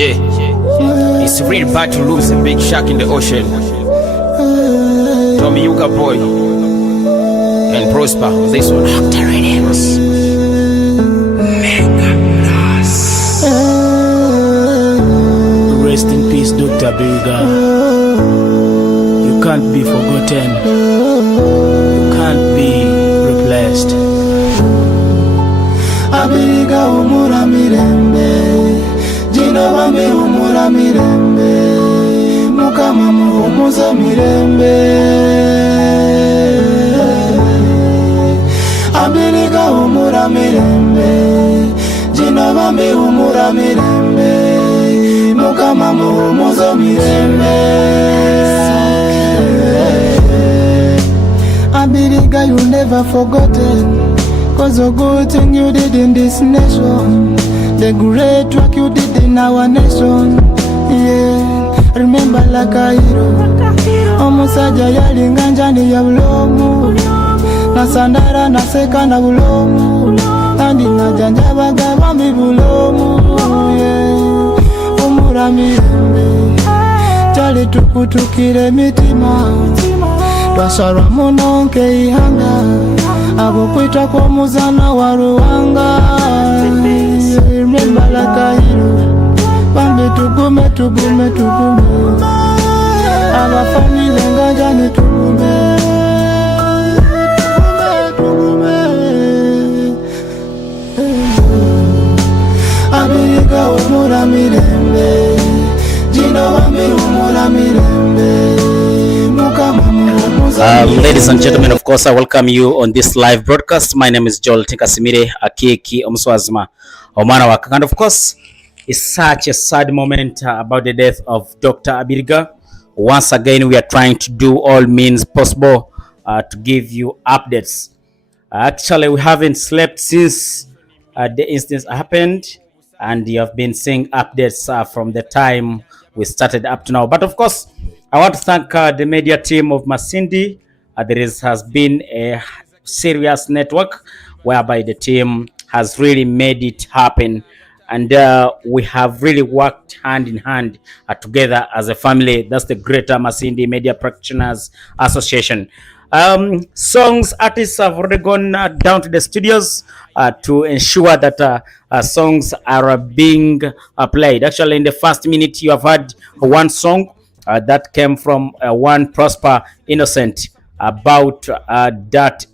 Yeah. It's really bad to lose a big shark in the ocean. Ttv Uganda boy and Prosper on this one. After rites. Rest in peace, Dr. Abiriga. You can't be forgotten. You can't be replaced. Abiriga umura mirembe, Jino bambi umura mirembe, Mukama muhumuza mirembe. Abiriga umura mirembe, Jino bambi umura mirembe, Mukama muhumuza mirembe. Abiriga, you never forgotten, 'cause the good thing you did in this nation, the great work you did in our nation. Yeah, remember like a hero. Omusajja yalinga njani ya bulomu, nasandara naseka na bulomu, kandi najanjabaga bambi bulomu. Yeah, umura mirembe, jali tukutukire mitima, twasarwa muno nke ihanga, abo kwita kwa muzana wa Ruwanga. Remember like a hero, bambi tugume tugume tugume, aba family ngajani tugume tugume. Abiriga umura mirembe, Jino bambi umura mirembe. Ladies and gentlemen, of course, I welcome you on this live broadcast. My name is Joel Tinkasimire Akiki Omswazma Omanawaka. And of course, it's such a sad moment about the death of Dr. Abiriga. Once again, we are trying to do all means possible to give you updates. Actually, we haven't slept since the incident happened, and you have been seeing updates from the time we started up to now. But of course, I want to thank the media team of Masindi. Has been a serious network whereby the team has really made it happen, and we have really worked hand in hand together as a family. That's the Greater Masindi Media Practitioners Association. Songs artists have already gone down to the studios to ensure that songs are being played. Actually, in the first minute, you have heard one song that came from one Prosper Innocent about that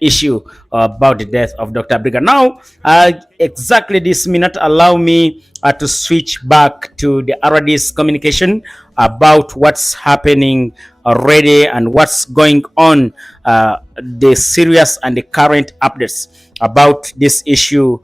issue about the death of Dr. Abiriga. Now, exactly this minute, allow me to switch back to the RD's communication about what's happening already and what's going on, the serious and the current updates about this issue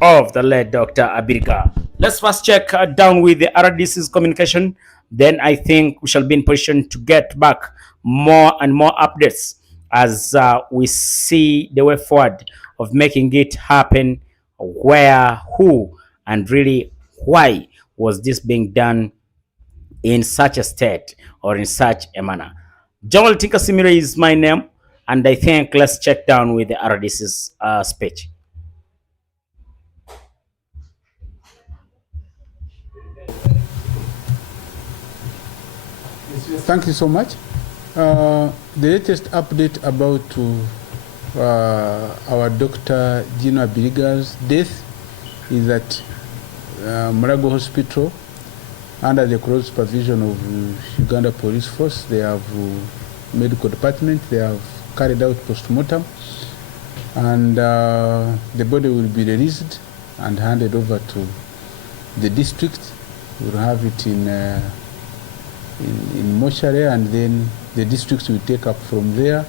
of the late Dr. Abiriga. Let's first check down with the RDC's communication. Then I think we shall be in position to get back more and more updates as we see the way forward of making it happen. Where, who, and really why was this being done in such a state or in such a manner? Joel Tinkasimire is my name, and I think let's check down with the RDC's speech. Thank you so much. The latest update about our Dr. Jino Abiriga's death is that Murago Hospital, under the close supervision of Uganda Police Force, they have medical department, they have carried out post-mortem, and the body will be released and handed over to the district. We'll have it in mortuary, and then the district will take up from there.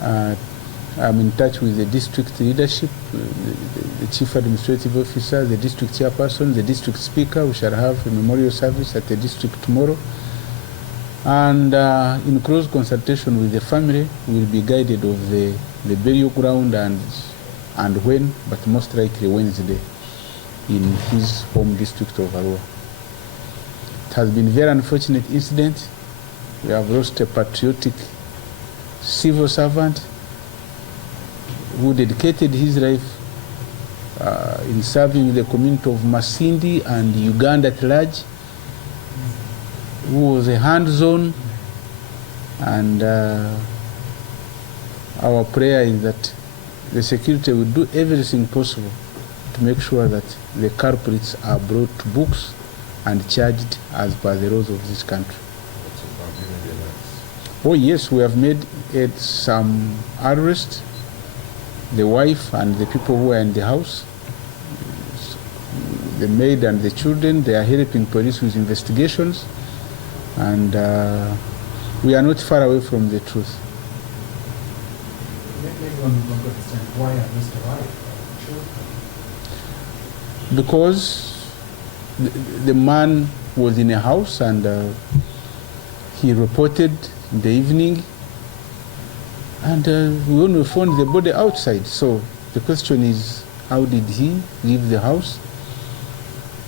I'm in touch with the district leadership, the chief administrative officer, the district chairperson, the district speaker. We shall have a memorial service at the district tomorrow. And in close consultation with the family, we'll be guided of the burial ground and when, but most likely Wednesday, in his home district of Arua. It has been a very unfortunate incident. We have lost a patriotic civil servant who dedicated his life in serving the community of Masindi and Uganda at large, who was a hands-on, and our prayer is that the security will do everything possible to make sure that the culprits are brought to books and charged as per the laws of this country. Oh yes, we have made some arrests, the wife and the people who are in the house, the maid and the children. They are helping police with investigations, and we are not far away from the truth. Why arrest the wife? Because the man was in a house, and he reported in the evening, and we only found the body outside. So the question is, how did he leave the house?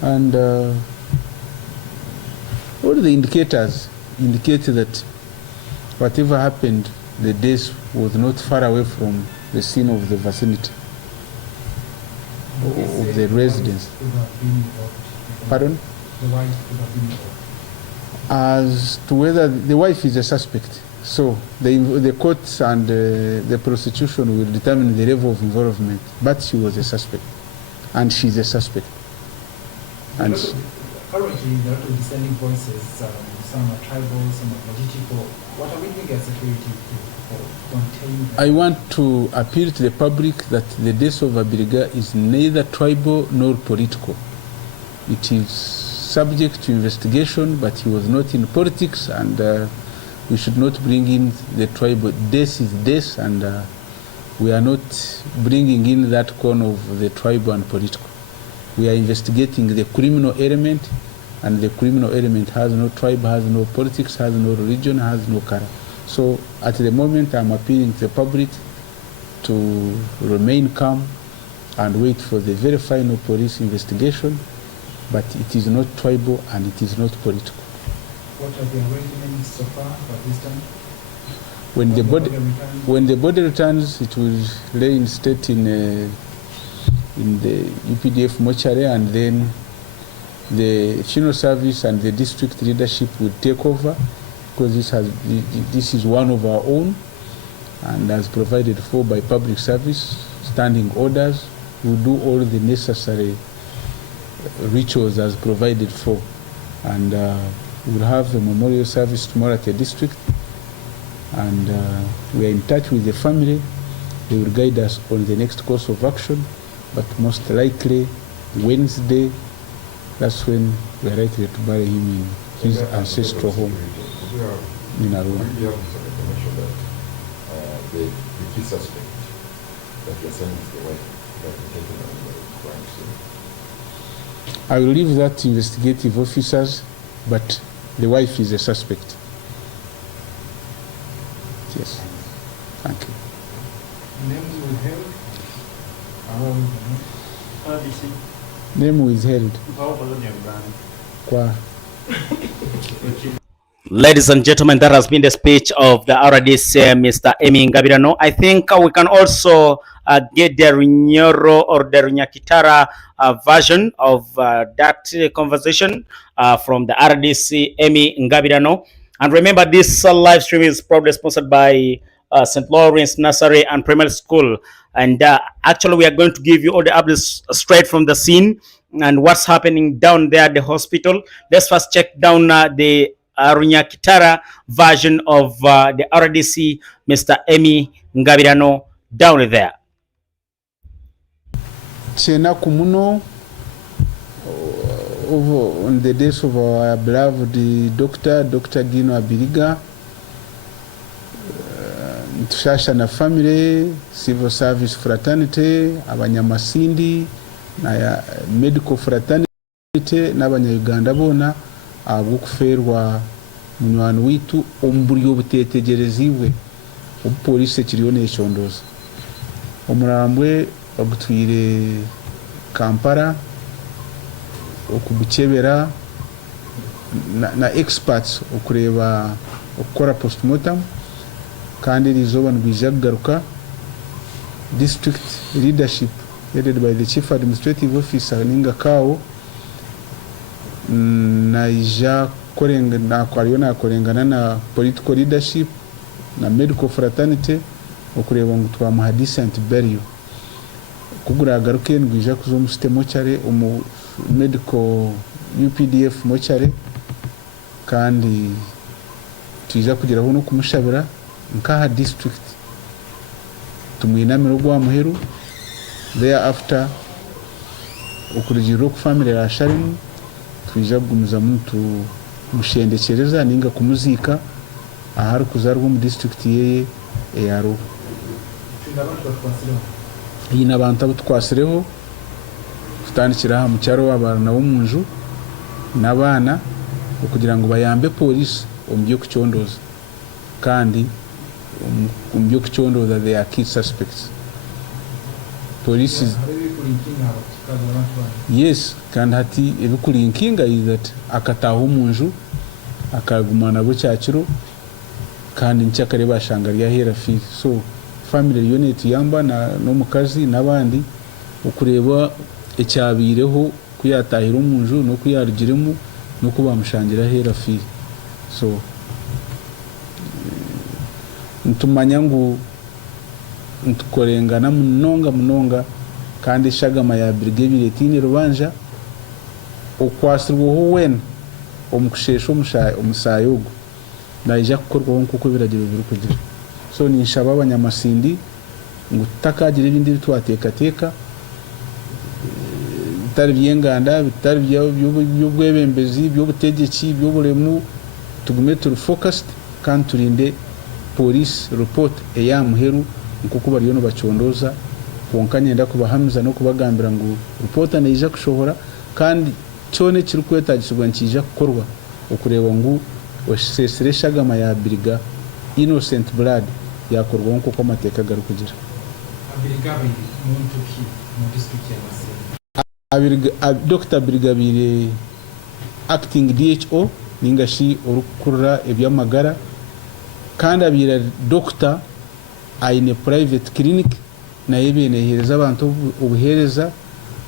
And all the indicators indicate that whatever happened, the death was not far away from the scene of the vicinity of the residence. Pardon? The wife could have been involved. As to whether the wife is a suspect, so the courts and the prosecution will determine the level of involvement, but she was a suspect, and she's a suspect. And currently, there are two dissenting voices. Some are tribal, some are political. What are we doing as security to contain? I want to appeal to the public that the death of Abiriga is neither tribal nor political. It is subject to investigation, but he was not in politics, and we should not bring in the tribal. Death is death, and we are not bringing in that corner of the tribal and political. We are investigating the criminal element, and the criminal element has no tribe, has no politics, has no religion, has no color. So at the moment, I'm appealing to the public to remain calm and wait for the very final police investigation, but it is not tribal and it is not political. What are the arrangements so far at this time? When the body returns, it will lay in state in the UPDF mortuary, and then the funeral service and the district leadership will take over, because this is one of our own, and as provided for by public service, standing orders. We'll do all the necessary rituals as provided for, and we'll have a memorial service tomorrow at the district, and we are in touch with the family. They will guide us on the next course of action, but most likely Wednesday, that's when we are likely to bury him in his ancestral home in Arua. You have some information that the key suspect that you're saying is the wife that was taken on the crime scene. I will leave that to investigative officers, but the wife is a suspect. Yes. Thank you. Names withheld? Name withheld. Kwa. Ladies and gentlemen, that has been the speech of the RDC, Mr. Emi Ngabirano. I think we can also get the Runyoro or the Runyakitara version of that conversation from the RDC, Emi Ngabirano. And remember, this live stream is probably sponsored by St. Lawrence Nursery and Primary School. And actually, we are going to give you all the updates straight from the scene and what's happening down there at the hospital. Let's first check down the Runyakitara version of the RDC, Mr. Emi Ngabirano, down there. Chena Kumuno, on the days of our beloved Dr. Gino Abiriga, Tushasha na family, civil service fraternity, abanyamasindi, na medical fraternity, n'abanya-Uganda bona, abukuferwa munywani witu omburyo butetegerezibwe obupolisi kiriyo n'ekyondoza. Omurambwe bagutwire Kampala okubukebera na experts okureba okukora postmortem, kandi rizoba nigwija kugaruka. District leadership headed by the chief administrative officer ninga kawo naija nakorengana na political leadership na medical fraternity okureba ngo twamuha decent burial kugura agaruke ngwija kuzo mu system mochare medical UPDF mochare kandi tuiza kugeraho no kumushabira nkaha district tumwinamira gwa muheru thereafter ukurigiro ku family ya Sharim tuiza kugumuza muntu mushendekereza ninga kumuzika ahari kuzarwa mu district yeye eyaro iyi nabantu abutwasireho tutandikira ha mu cyaro w'abana bo munju nabana kugira ngo bayambe police ombyo kucyondoza kandi ombyo kucyondoza they are key suspects police yes kandi hati ebikulinkinga is that akataho munju akagumana bo cyakiro kandi ncyakare bashangari yahera fi so family unit yamba no mukazi nabandi ukureba ecyabireho kuyatahira umunju no kuyarugiremo no kubamushangira hera fi so ntumanya ngo ntukorengana munonga kandi shagama ya Abiriga biretine rubanja okwasirwo wena omukushesho umusayogo naija kukorwa nkuko biragiro biri kugira so ninshaba abanyamasindi ngo takagira ibindi bitwatekateka bitari byenganda bitari by'ubwebembezi by'ubutegeki by'uburemu tugume turi focused kandi turinde police report eyamuheru nkuko bariyo no bacondoza konkanye nda kubahamza no kubagambira ngo report anaija kushohora kandi cyone kiri kwetagisubwa nkija gukorwa ukureba ngo osesresha gama ya Abiriga innocent blood yakorwa nkuko amateka garu kugira Abiriga muntu ki mu district ya Masindi Abiriga Dr. Abiriga bire acting DHO ningashi urukurura ebyamagara kandi abira doctor aine private clinic na yebene hereza abantu ubuhereza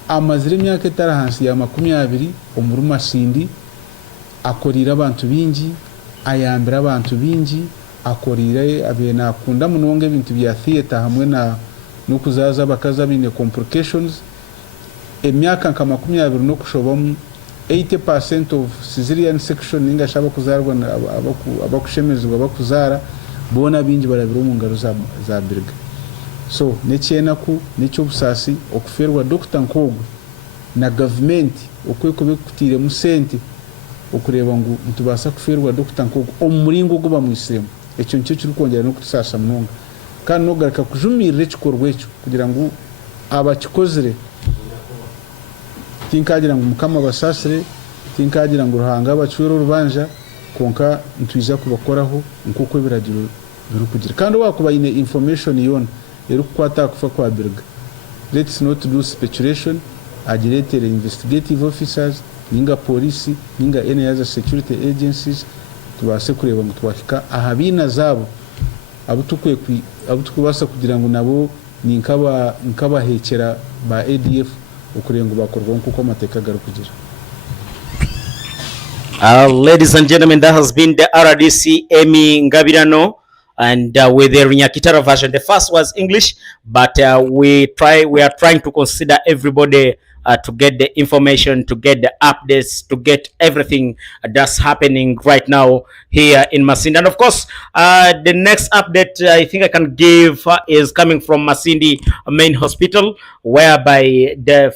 amazire myaka itarahansi ya 20 omuru Masindi akorira abantu bingi ayambira abantu bingi akorira abena akunda munonge ibintu bya theater hamwe no kuzaza bakaza bine complications emyaka nka 20 no kushobamu 80% of cesarean section ninga shaba kuzarwa abakushemezwa bakuzara bona bingi barabira mu ngaro za Abiriga so necyena ku nicyo busasi okuferwa Dr. Nkogo na government okweko bekutire mu sente ukureba ngo ntubasa kuferwa Dr. Nkogo omuringo go bamwisiremo ecyo nicyo kiri kongera no kutusasa munonga kandi no garaka kujumirire kikorwa ecyo kugira ngo abakikozere tinkagira ngo mukama basasire tinkagira ngo ruhanga abacwero rubanja konka ntwiza kubakoraho nkuko biragiro biri kugira kandi wakubayine information yona eri kwata kufa kwa Abiriga let's not do speculation agirated investigative officers ninga police ninga any other security agencies tubase kureba ngo twakika ahabina zabo abutukubasa kugira ngo nabo ninkaba hekera ba ADF ukurengo bakorwa nkuko amateka garu kugira. Ladies and gentlemen, that has been the RDC Emi Ngabirano, and with the Nyakitara version. The first was English, but we are trying to consider everybody to get the information, to get the updates, to get everything that's happening right now here in Masindi. And of course, the next update I think I can give is coming from Masindi Main Hospital, whereby the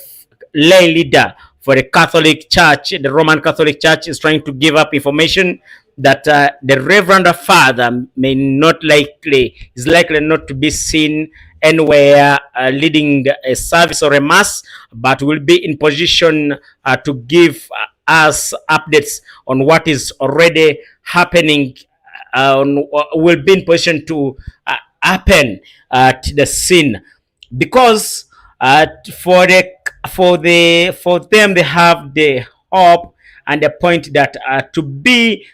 lay leader for the Catholic Church, the Roman Catholic Church, is trying to give up information that the Reverend Father is likely not to be seen anywhere leading a service or a mass, but will be in position to give us updates on what is already happening, will be in position to happen at the scene, because for them they have the hope and the point that to be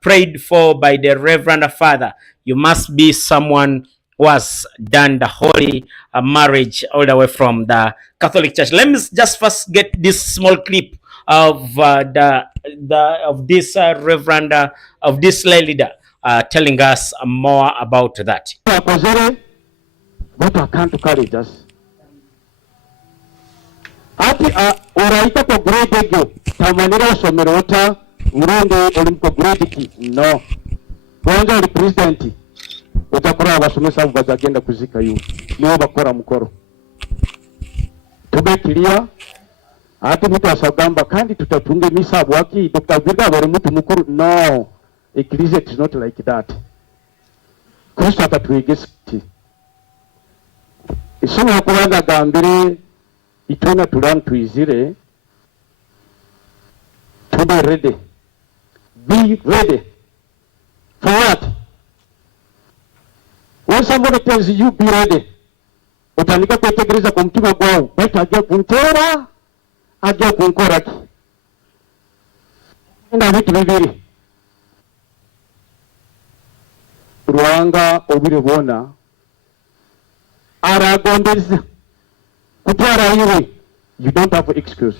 prayed for by the Reverend Father, you must be someone was done the holy marriage all the way from the Catholic Church. Let me just first get this small clip of of this Reverend of this lay leader telling us more about that. But I can't carry us. Ati oraita ko grade ego tamanira somerota murundo olimko grade ki no kwanza uli president utakora abasomesa bazagenda kuzika yu nibo bakora mukoro tubekilia ati mtu asagamba kandi tutatunge misabu waki Dr. Abiriga bari mtu mukuru no ecclesia is not like that. Kristo atatwegesi isomo kubaga gambire itona tulang tuizire to be ready. Be ready. For what? When somebody tells you be ready, utanika kwetegereza kwa mtima kwao, bata ajia kuntera, ajia kunkoraki. Enda vitu bibiri. Ruanga obire bona, aragondeza. You don't have an excuse.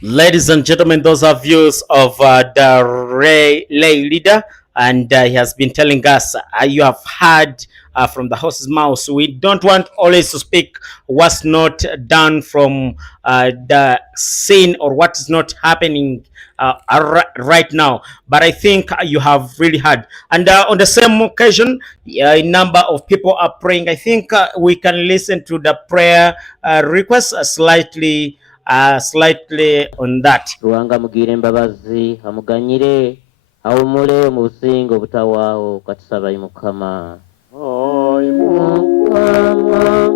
Ladies and gentlemen, those are views of the lay leader, and he has been telling us you have heard from the horse's mouth. We don't want always to speak what's not done from the scene or what is not happening right now, but I think you have really heard. And on the same occasion, a number of people are praying. I think we can listen to the prayer request slightly on that. Ruanga mugire mbabazi amuganyire awumule mu busingo butawaho katusaba imukama. Oy mukama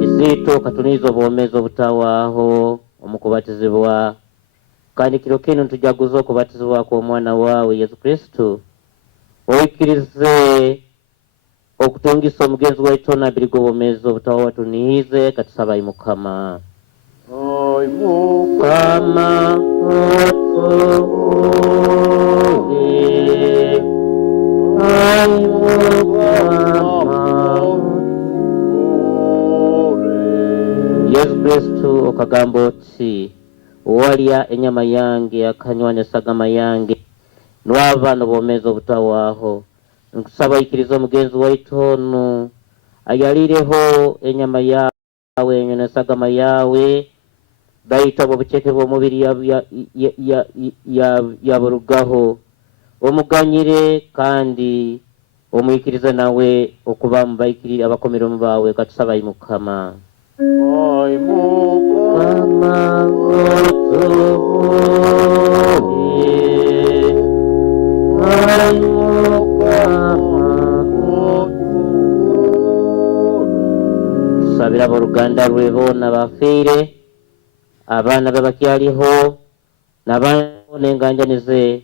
isito katunizo bomezo butawaho omukubatizibwa kandi kiro kino tujaguza okubatizibwa kw'omwana waawe Yesu Kristo oikirize okutungisa omugenzi waitu Abiriga obumeezi obutawa watuniize katusaba imukama. Oy mukama Yesu Kristo okagamba oti walya enyama yange akanywa n'esagama yange nwava n'obwomeezi obutawaho nkusaba ikiriza omugenzi waitu ono ayalireho enyama yawe enywa n'esagama yawe baita obuceke bw'omubiri yaburugaho omuganyire kandi omwikirize nawe okuba mu baikiri abakomero bawe katusaba imukama. Oy mukama sabira aboluganda lwe boona bafiire abaana babakyaliho n'enganjanize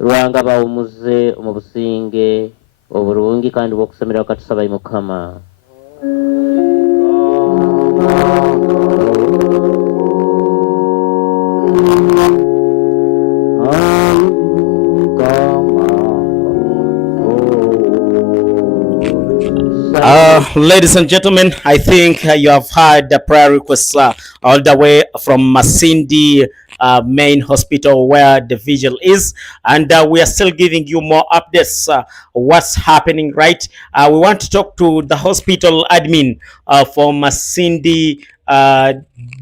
lwanga bawumuze mu businge obulungi kandi bw'okusomera katusaba imukama. Ladies and gentlemen, I think you have heard the prayer requests all the way from Masindi main hospital where the vigil is, and we are still giving you more updates what's happening, right? We want to talk to the hospital admin for Masindi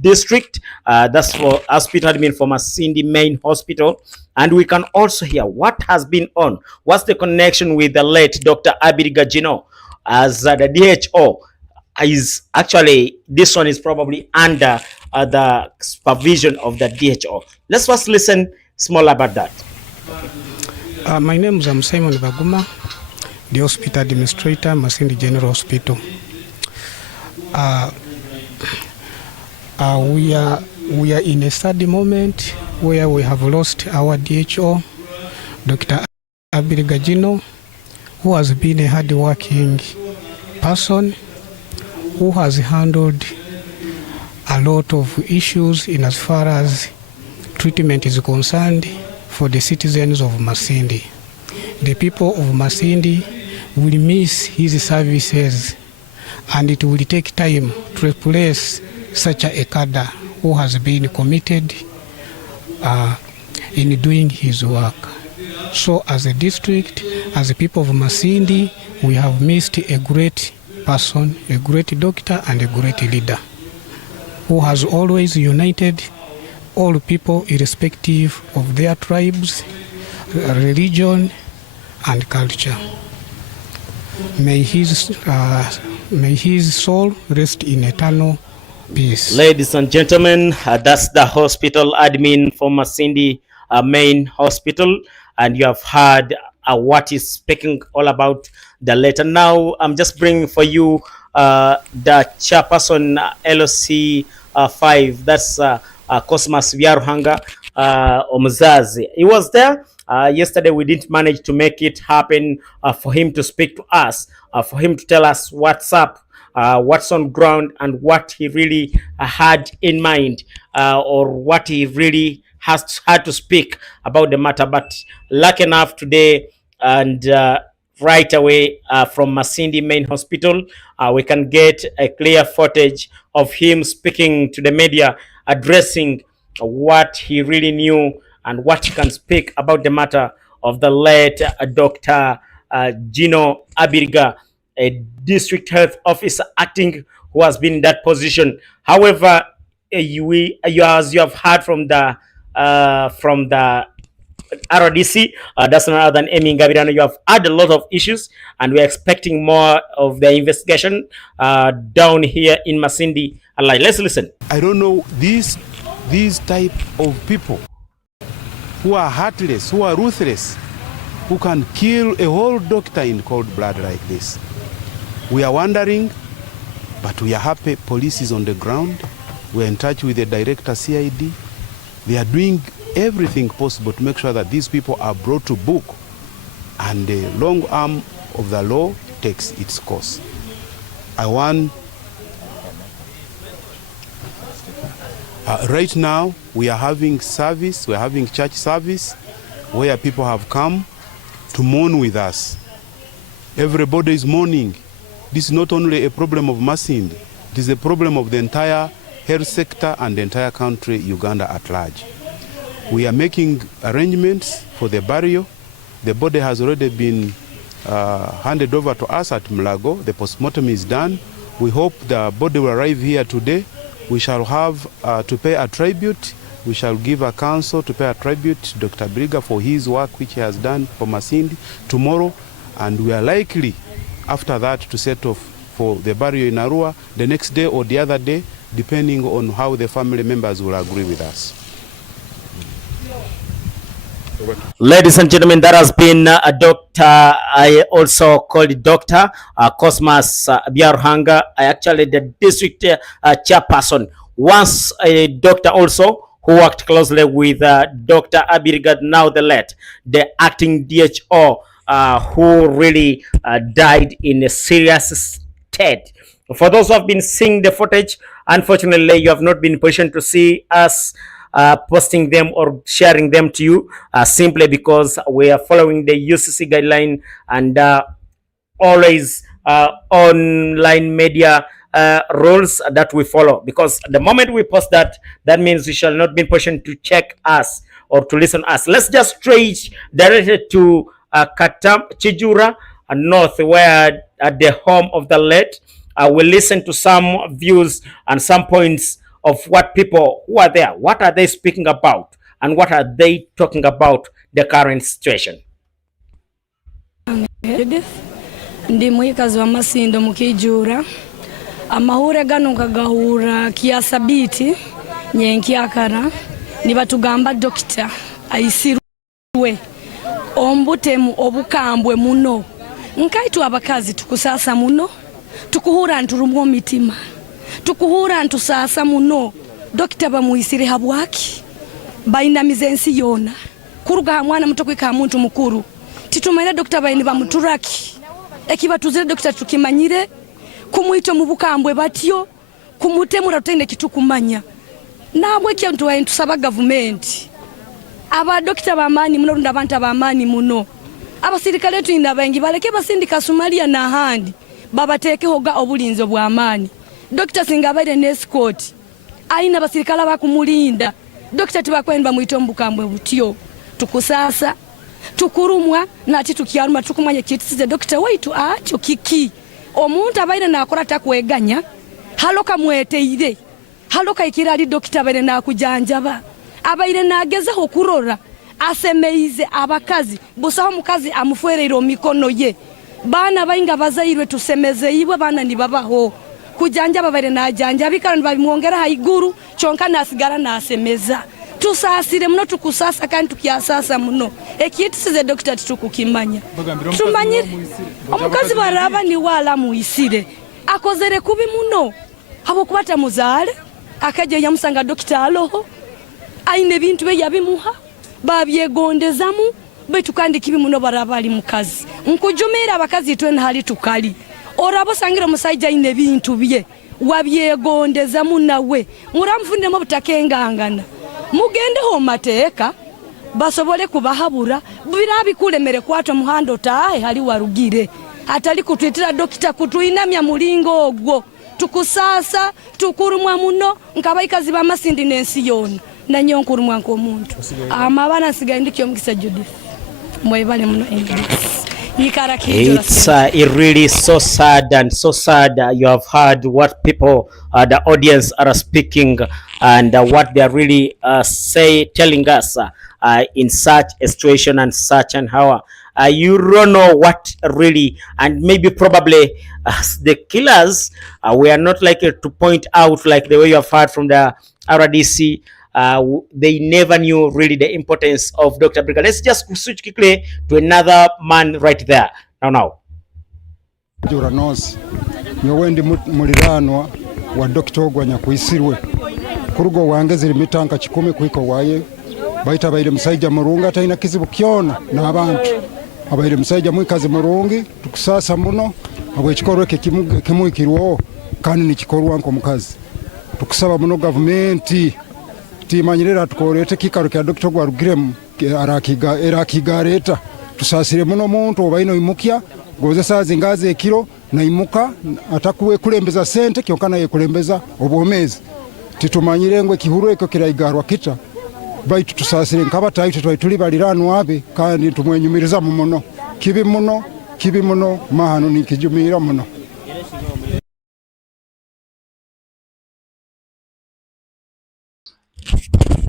district. That's for hospital admin for Masindi main hospital, and we can also hear what has been on, what's the connection with the late Dr. Abiriga Jino, as the DHO is actually, this one is probably under the supervision of the DHO. Let's first listen small about that. My name is Simon Baguma, the hospital administrator, Masindi General Hospital. We are in a sad moment where we have lost our DHO, Dr. Abiriga Jino, who has been a hard-working person who has handled a lot of issues in as far as treatment is concerned for the citizens of Masindi. The people of Masindi will miss his services, and it will take time to replace such a cadre who has been committed in doing his work. So as a district, as a people of Masindi, we have missed a great person, a great doctor and a great leader who has always united all people irrespective of their tribes, religion and culture. May his soul rest in eternal peace. Ladies and gentlemen, that's the hospital admin for Masindi main hospital, and you have heard what is speaking all about the letter. Now I'm just bringing for you the chairperson LOC 5, that's Cosmas Byaruhanga Omuzazi. He was there yesterday. We didn't manage to make it happen for him to speak to us, for him to tell us what's up, what's on ground, and what he really had in mind, or what he really had to speak about the matter. But lucky enough today, and right away from Masindi main hospital, we can get a clear footage of him speaking to the media, addressing what he really knew and what he can speak about the matter of the late Dr. Jino Abiriga, a district health officer acting, who has been in that position. However, as you have heard from the RDC, that's none other than Emi Ngabirano, you have had a lot of issues, and we're expecting more of the investigation down here in Masindi. Let's listen. I don't know these type of people who are heartless, who are ruthless, who can kill a whole doctor in cold blood like this. We are wondering, but we are happy police is on the ground. We are in touch with the director CID. They are doing everything possible to make sure that these people are brought to book and the long arm of the law takes its course. Right now we are having service, we are having church service where people have come to mourn with us. Everybody is mourning. This is not only a problem of Masindi, it is a problem of the entire health sector and the entire country, Uganda at large. We are making arrangements for the burial. The body has already been handed over to us at Mlago. The postmortem is done. We hope the body will arrive here today. We shall have to pay a tribute. We shall give a council to pay a tribute to Dr. Abiriga for his work which he has done for Masindi tomorrow. And we are likely after that to set off for the burial in Arua the next day or the other day, depending on how the family members will agree with us. Ladies and gentlemen, that has been a doctor. I also called Dr. Cosmas Byaruhanga, actually the district chairperson. Once a doctor also who worked closely with Dr. Abiriga, now the late, the acting DHO, who really died in a serious state. For those who have been seeing the footage, unfortunately, you have not been in position to see us posting them or sharing them to you, simply because we are following the UCC guideline and always online media rules that we follow. Because the moment we post that, that means we shall not be in position to check us or to listen to us. Let's just straight directed to Katam Chijura North, where at the home of the late, we'll listen to some views and some points of what people who are there, what are they speaking about, and what are they talking about the current situation. Ndi mwikazi wa Masindo mukijura amahura gano kagahura kiasabiti nyenki akara ni batugamba dokita ayisirwe ombutemu obukambwe muno nkaitu abakazi tukusasa muno tukuhura nturumwo mitima tukuhura ntusasa muno dokita bamuisire habwaki baina mizensi yona kuruga mwana mutokwika muntu mukuru titumira dokita baini bamuturaki ekiba tuzire dokita tukimanyire kumwito mu bukambwe batyo kumutemura tutende kitu kumanya nabwe kintu wa tusaba government aba dokita bamani muno runda abantu abamani muno abasirikale letu inda bangi baleke basindika Somalia na handi babateke hoga obulinzo bwa amani dokita singabaire ne escort aina basirikala bakumulinda dokita tibakwenda muitombukambwe butyo tukusasa tukurumwa nati tukyaruma tukumanya kitisize dokita waitu acho kiki omuntu abaire nakora takweganya haloka mweteire haloka ikirali dokita bere nakujanjaba abaire nagezeho kurora asemeize abakazi busaho mukazi amufwerero mikono ye bana bainga bazairwe tusemezeyibwe bana nibabaho kujanja babere najanja bikara babimwongera haiguru chonka nasigara nasemeza tusasire muno tukusasa kandi tukyasasa muno ekitisize dokita tukukimanya tumanyire omukazi baraba ni wala muisire akozere kubi muno abo kubata muzale akaje yamusanga dokita aloho aine bintu be yabimuha babyegondezamu betu kandi kibi muno barabali mukazi nkujumira abakazi twene hali tukali orabo sangira musaija ine bintu bye wabyegondezamu nawe muramfunde mu butakengangana mugende ho mateka basobole kubahabura birabi kulemere kwato muhando tahe hali warugire atali kutwitira dokita kutuinamya mulingo ogwo tukusasa tukurumwa muno nkabaikazi bamasindi nensi yona na nyonkurumwa nko muntu amabana sigandikyo mugisa Judith mwebale muno English. It's really so sad and so sad. You have heard what people, the audience are speaking and what they are really telling us in such a situation and such and how you don't know what really, and maybe probably the killers we are not likely to point out like the way you have heard from the RDC. They never knew really the importance of Dr. Abiriga. Let's just switch quickly to another man right there. Now. Jura nos nyowendi muliranwa wa Dr. Ogwanya kuisirwe kurugo wangezira mitanka 10 kuiko waye baita baire musaija murunga taina kizibu kyona na abantu abaire musaija mwikazi murungi tukusasa muno abo ekikorwa kimwikirwo kandi nikikorwa nko mukazi tukusaba muno government timanyirira tukorete kikaro kya Dr. Gwarugiremu erakigareta tusasire muno muntu obaino imukya goze sazi ngaze ekiro na imuka atakuwe kulembeza sente kyokana yekulembeza obwomezi titumanyire ngwe kihuru eko kiraigarwa kita baitu tusasire nkaba taito tuli baliranwa abe kandi tumwenyumiriza muno kibi muno mahano nikijumira muno.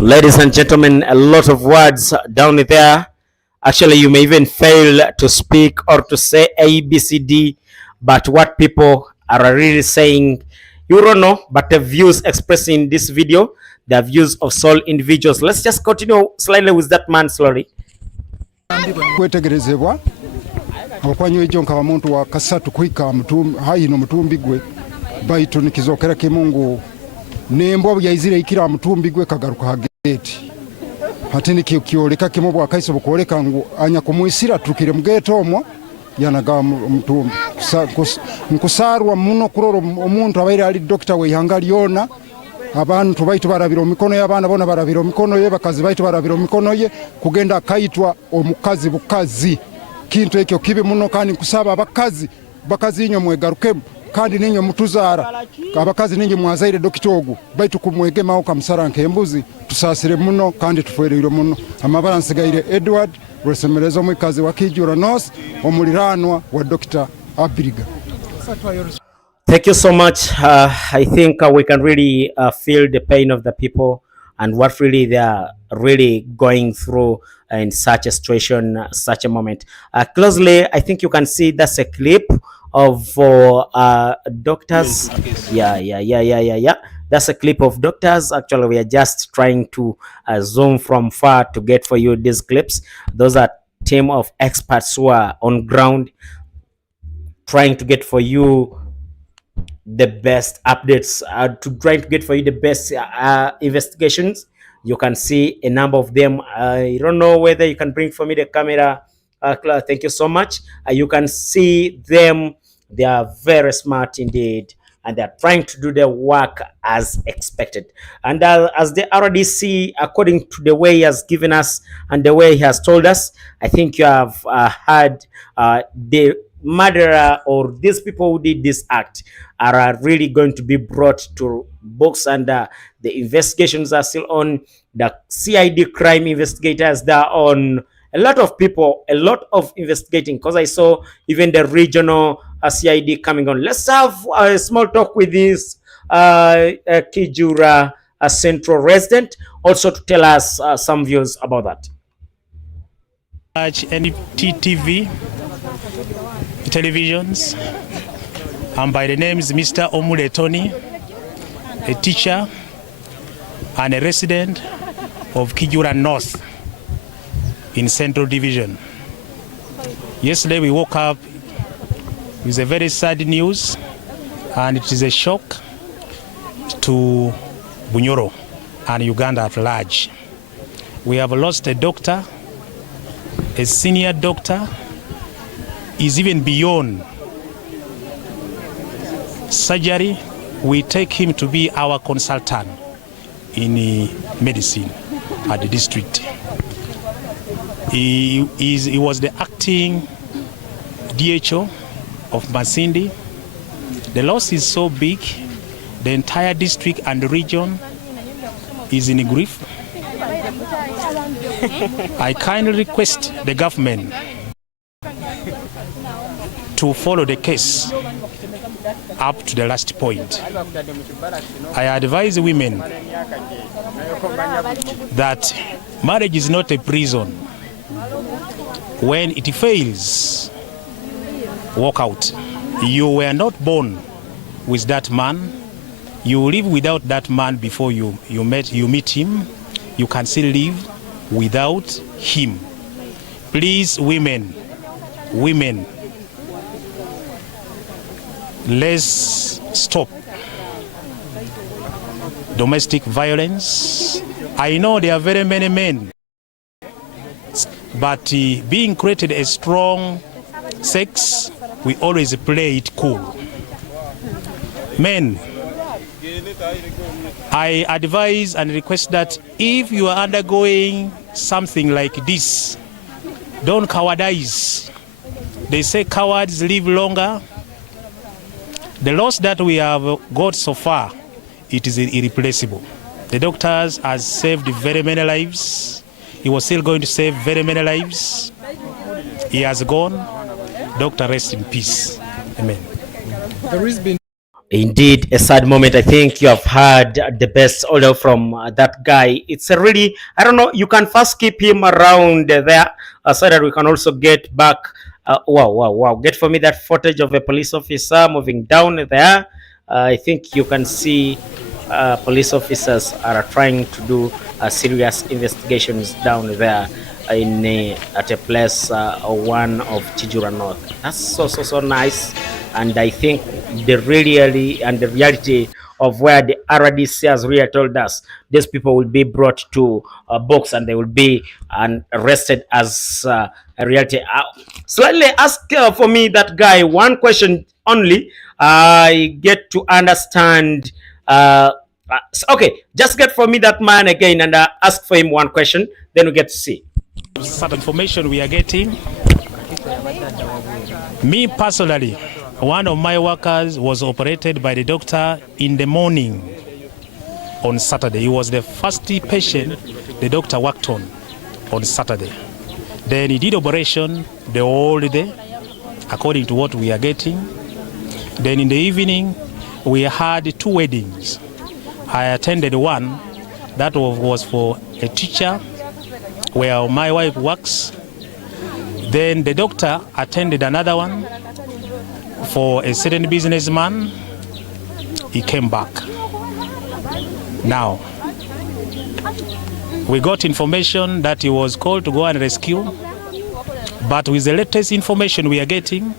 Ladies and gentlemen, a lot of words down there. Actually, you may even fail to speak or to say A, B, C, D, but what people are really saying, you don't know, but the views expressed in this video, the views of sole individuals. Let's just continue slightly with that man's story. Kwetegerezebwa abakwanyo ejo nkaba muntu wa kasatu kwika hayino mutumbigwe baitu nikizokera kimungu nembo byayizire ikira mutumbigwe kagaruka hageti hatini kioleka kimobwa kaiso bukoleka ngo anya kumwisira tukire mgeto omwo yanaga mutumbi nkusarwa muno kuroro omuntu abaire ali doctor we yangaliona abantu baitu barabiro mikono y'abana bona barabiro mikono ye bakazi baitu barabiro mikono ye kugenda kaitwa omukazi bukazi kintu ekyo kibi muno kandi kusaba bakazi inyo mwegaruke kandi ninyo mutuzara abakazi ninyo mwazaire dokitogu baitu kumwegema okamusaranke embuzi tusasire muno kandi tufereiro muno amabalansi gaire Edward resemerezo mwikazi wakijura nos omuliranwa wa Dr. Abiriga. Thank you so much. I think we can really feel the pain of the people and what really they are really going through in such a situation, such a moment. Closely, I think you can see that's a clip of doctors. Yeah. That's a clip of doctors. Actually, we are just trying to zoom from far to get for you these clips. Those are team of experts who are on ground trying to get for you the best updates, to try to get for you the best investigations. You can see a number of them. I don't know whether you can bring for me the camera. Thank you so much. You can see them. They are very smart indeed. and they are trying to do their work as expected. And as the RDC, according to the way he has given us and the way he has told us, I think you have heard the murderer or these people who did this act are really going to be brought to books, and the investigations are still on. The CID crime investigators, they are on. A lot of people, a lot of investigating, because I saw even the regional CID coming on. Let's have a small talk with this Kijura Central resident, also to tell us some views about that. Any Ttv televisions, and by the name is Mr. Omule Tony, a teacher and a resident of Kijura North in Central Division. Yesterday we woke up with a very sad news, and it is a shock to Bunyoro and Uganda at large. We have lost a doctor, a senior doctor, is even beyond surgery. We take him to be our consultant in medicine at the district. He was the acting DHO of Masindi. The loss is so big, the entire district and the region is in grief. I kindly request the government to follow the case up to the last point. I advise women that marriage is not a prison. When it fails, walk out. You were not born with that man. You live without that man before you meet him. You can still live without him. Please, women, let's stop domestic violence. I know there are very many men, but being created a strong sex, we always play it cool. Men, I advise and request that if you are undergoing something like this, don't cowardize. They say cowards live longer. The loss that we have got so far, it is irreplaceable. The doctors has saved very many lives. He was still going to save very many lives. He has gone. Doctor, rest in peace. Amen. There has been Indeed, a sad moment. I think you have heard the best audio from that guy. It's a really, I don't know, you can first keep him around there so that we can also get back. Wow. Get for me that footage of a police officer moving down there. I think you can see police officers are trying to do serious investigations down there at a place one of Kijura North. That's so nice. And I think the reality of where the RDC has really told us, these people will be brought to books and they will be arrested as a reality. Slightly ask for me that guy one question only. I get to understand. Okay, just get for me that man again and ask for him one question. Then we get to see. Some information we are getting. Me personally, one of my workers was operated by the doctor in the morning on Saturday. He was the first patient the doctor worked on Saturday. Then he did operation the whole day, according to what we are getting. Then in the evening, we had 2 weddings. I attended one that was for a teacher where my wife works. Then the doctor attended another one for a certain businessman. He came back. Now, we got information that he was called to go and rescue, but with the latest information we are getting,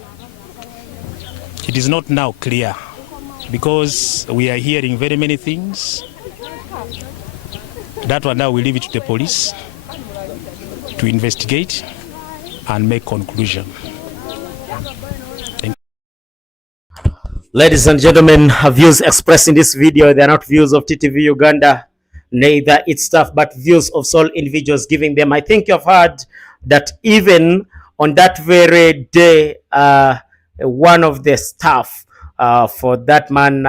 it is not now clear, because we are hearing very many things. That one now we leave it to the police to investigate and make conclusion. Ladies and gentlemen, views expressed in this video, they are not views of Ttv Uganda, neither its staff, but views of sole individuals giving them. I think you've heard that even on that very day, one of the staff for that man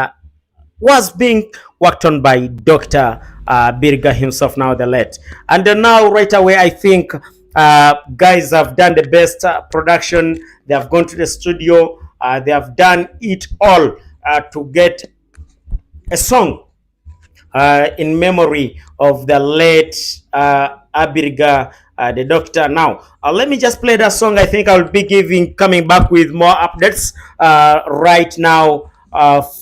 was being worked on by Dr. Abiriga himself, now the late. And now right away, I think guys have done the best production. They have gone to the studio. They have done it all to get a song in memory of the late Abiriga, the doctor. Now, let me just play that song. I think I'll be coming back with more updates right now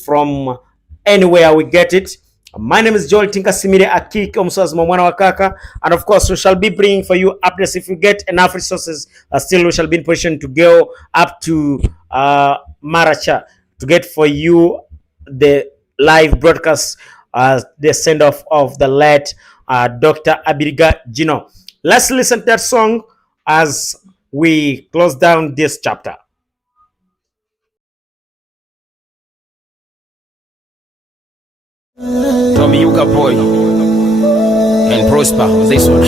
from anywhere we get it. My name is Joel Tinkasimire Akiki Omswazima mwana wa kaka, and of course we shall be bringing for you updates if we get enough resources. Still we shall be in position to go up to Maracha to get for you the live broadcast, the send off of the late Dr. Abiriga Jino. Let's listen to that song as we close down this chapter. Tommy Yuga boy and Prosper on this one.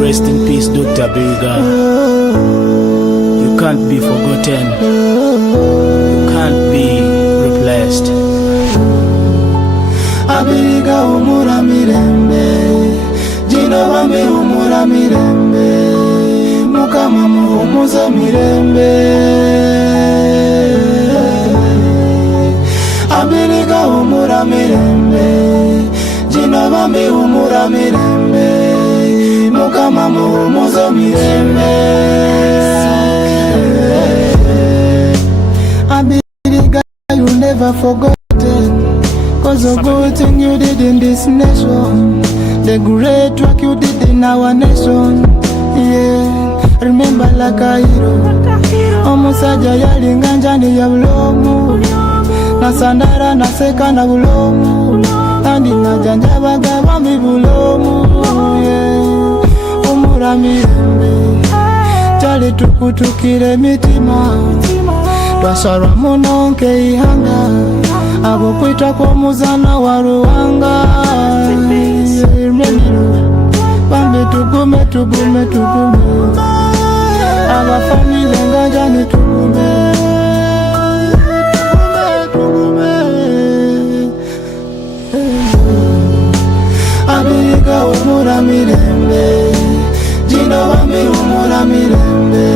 Rest in peace, Dr. Abiriga. You can't be forgotten. You can't be replaced. Abiriga umura mirembe, Jino bambi umura mirembe, Mukama muhumuza mirembe. Abiriga umura mirembe, Jino bambi umura mirembe, Mukama muhumuza mirembe. Abiriga, you never forgotten, 'cause the good thing you did in this nation, the great work you did in our nation. Yeah, remember like a hero. Omusaja yalinga njani ya bulomu, nasandara naseka na bulomu, andi najanjabaga bambi bulomu. Yeah, umura mirembe, jali tukutukire mitima, twasarwa munonke ihanga, abo kwita kwa muzana wa Ruwanga. Bambi tugume, tugume, tugume, aba famile ngajani tugume, tugume, Abiriga umura mirembe, Jino bambi umura mirembe,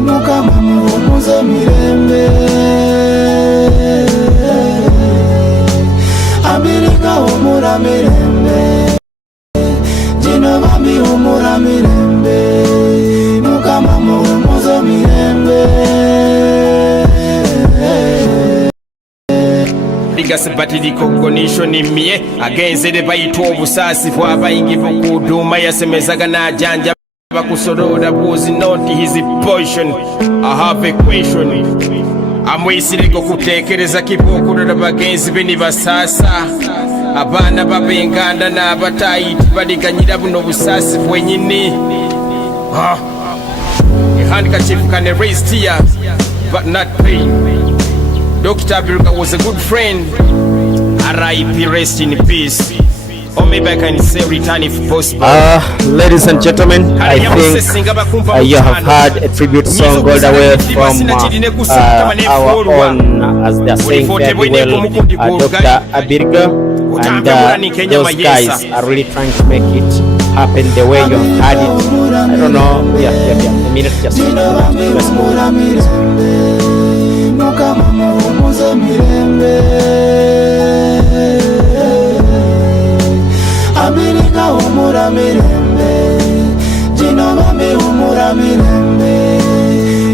Mukama muhumuza mirembe. Abiriga umura mirembe, Jino bambi umura mirembe, Mukama muhumuza mirembe. Ligasebatiriko konisho nimye agenzere bayitwa obusasifu abayingivu kuduma yasemezaga najanja bakusorora was not his portion. I have a question. Amwisiriko kutekereza kipokurura bagenzi be ni basasa, abana babenganda n'abatayiti baliganyira buno busasi bwenyini. Handkerchief can erase tears but not pain. Dr. Abiriga was a good friend. R.I.P. rest in peace. Or maybe I can say return if possible. Ladies and gentlemen, I think you have heard a tribute song all the way from our own, as they are saying very well, Dr. Abiriga. And those guys are really trying to make it happen the way you have had it. I don't know. Yeah. A minute just. Let's go. Abiriga umura mirembe, Jino bambi umura mirembe,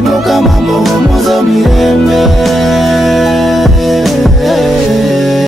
Mukama muhumuza mirembe.